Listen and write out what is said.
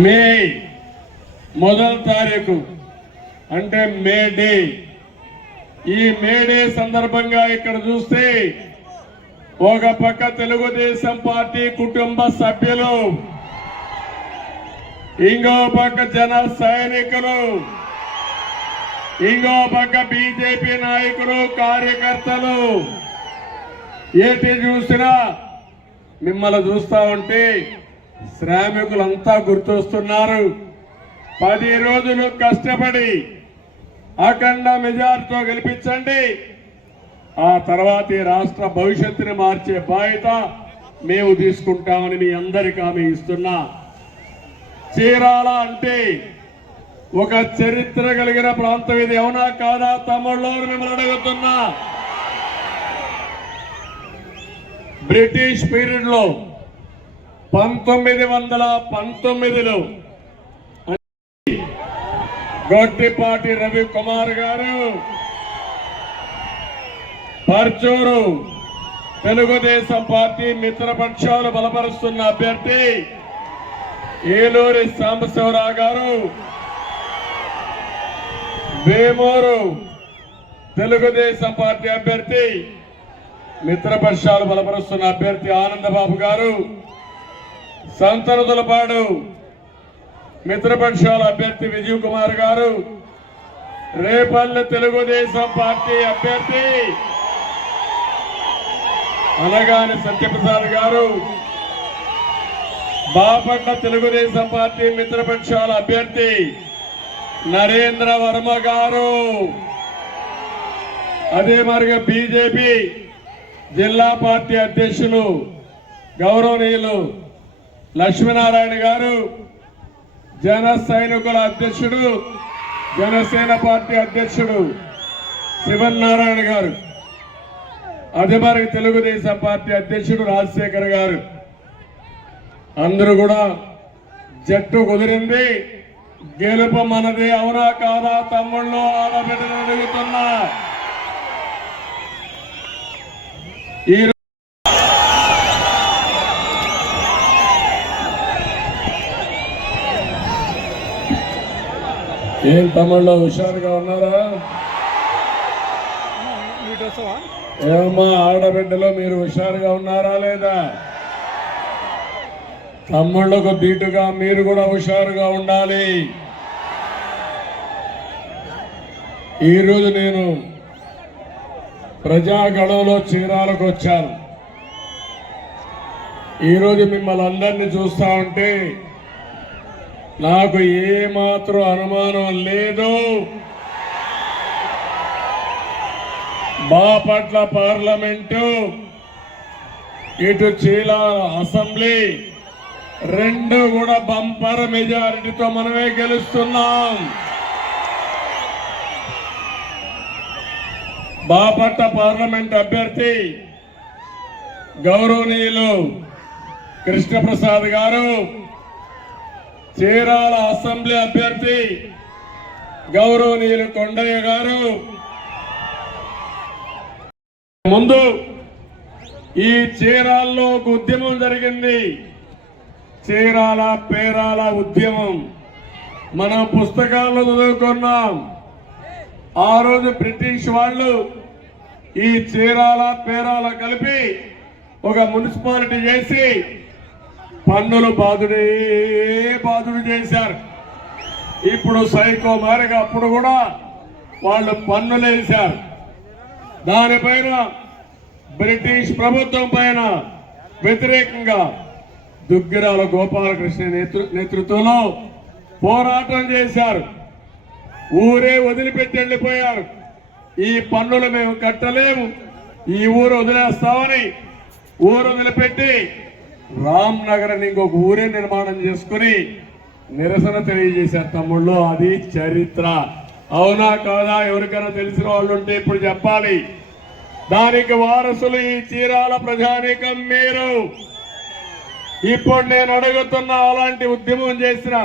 మే 1వ తారీఖు అంటే మే డే. ఈ మే డే సందర్భంగా ఇక్కడ చూస్తే ఒక పక్క తెలుగుదేశం పార్టీ కుటుంబ సభ్యులు, ఇంకో పక్క జన సైనికులు, ఇంకో పక్క బీజేపీ నాయకులు, కార్యకర్తలు, ఏటి చూసినా మిమ్మల్ని చూస్తా ఉంటే శ్రామికులంతా గుర్తొస్తున్నారు. 10 రోజులు కష్టపడి అఖండ మెజార్టీతో గెలిపించండి. ఆ తర్వాత ఈ రాష్ట్ర భవిష్యత్తుని మార్చే బాధ్యత మేము తీసుకుంటామని మీ అందరికీ హామీ ఇస్తున్నా. చీరాల అంటే ఒక చరిత్ర కలిగిన ప్రాంతం. ఇది అవునా కాదా తమ్ముళ్ళు మిమ్మల్ని అడుగుతున్నా. బ్రిటిష్ పీరియడ్ లో 1919లో గొట్టిపాటి రవికుమార్ గారు పర్చూరు తెలుగుదేశం పార్టీ మిత్రపక్షాలు బలపరుస్తున్న అభ్యర్థి ఏలూరి సాంబశివరావు గారు, వేమూరు తెలుగుదేశం పార్టీ అభ్యర్థి మిత్రపక్షాలు బలపరుస్తున్న అభ్యర్థి ఆనందబాబు గారు, సంతనతులపాడు మిత్రపక్షాల అభ్యర్థి విజయ్ కుమార్ గారు, రేపల్లి తెలుగుదేశం పార్టీ అభ్యర్థి అనగాని సత్యప్రసాద్ గారు, బాపట్ల తెలుగుదేశం పార్టీ మిత్రపక్షాల అభ్యర్థి నరేంద్ర వర్మ గారు, అదే మరిగా బీజేపీ జిల్లా పార్టీ అధ్యక్షులు గౌరవనీయులు లక్ష్మీనారాయణ గారు, జన సైనికుల అధ్యక్షుడు జనసేన పార్టీ అధ్యక్షుడు శివనారాయణ గారు, అదే మరి తెలుగుదేశం పార్టీ అధ్యక్షుడు రాజశేఖర్ గారు, అందరూ కూడా జట్టు కుదిరింది. గెలుపు మనది. అవునా కాదా తమ్ముళ్ళు ఆడబిడ్డలు అడుగుతున్నా. ఏం తమ్ముళ్ళు హుషారుగా ఉన్నారా? ఏమమ్మా ఆడబిడ్డలో మీరు హుషారుగా ఉన్నారా లేదా? తమ్ముళ్లకు దీటుగా మీరు కూడా హుషారుగా ఉండాలి. ఈరోజు నేను ప్రజాగణంలో చీరాలకు వచ్చాను. ఈరోజు మిమ్మల్ని అందరినీ చూస్తా ఉంటే నాకు ఏమాత్రం అనుమానం లేదు. బాపట్ల పార్లమెంటు, ఇటు చీరాల అసెంబ్లీ రెండు కూడా బంపర్ మెజారిటీతో మనమే గెలుస్తున్నాం. బాపట్ల పార్లమెంట్ అభ్యర్థి గౌరవనీయులు కృష్ణప్రసాద్ గారు, చీరాల అసెంబ్లీ అభ్యర్థి గౌరవనీయులు కొండయ్య గారు. ముందు ఈ చీరాల్లో ఒక ఉద్యమం జరిగింది, చీరాల పేరాల ఉద్యమం. మనం పుస్తకాల్లో చదువుకున్నాం. ఆ రోజు బ్రిటిష్ వాళ్ళు ఈ చీరాల పేరాల కలిపి ఒక మున్సిపాలిటీ చేసి పన్నులు బాదుడు చేశారు. ఇప్పుడు సైకో మారిగా అప్పుడు కూడా వాళ్ళు పన్నులు వేశారు. దానిపైన బ్రిటిష్ ప్రభుత్వం పైన వ్యతిరేకంగా దుగ్గిరాల గోపాలకృష్ణ నేతృత్వంలో పోరాటం చేశారు. ఊరే వదిలిపెట్టి వెళ్ళిపోయారు. ఈ పన్నులు మేము కట్టలేము, ఈ ఊరు వదిలేస్తామని ఊరు వదిలిపెట్టి రామ్నగర్ అని ఇంకొక ఊరే నిర్మాణం చేసుకుని నిరసన తెలియజేశారు. తమ్ముళ్ళు అది చరిత్ర. అవునా కాదా? ఎవరికైనా తెలిసిన వాళ్ళు ఉంటే ఇప్పుడు చెప్పాలి. దానికి వారసులు ఈ చీరాల ప్రజానీకం మీరు. ఇప్పుడు నేను అడుగుతున్న అలాంటి ఉద్యమం చేసిన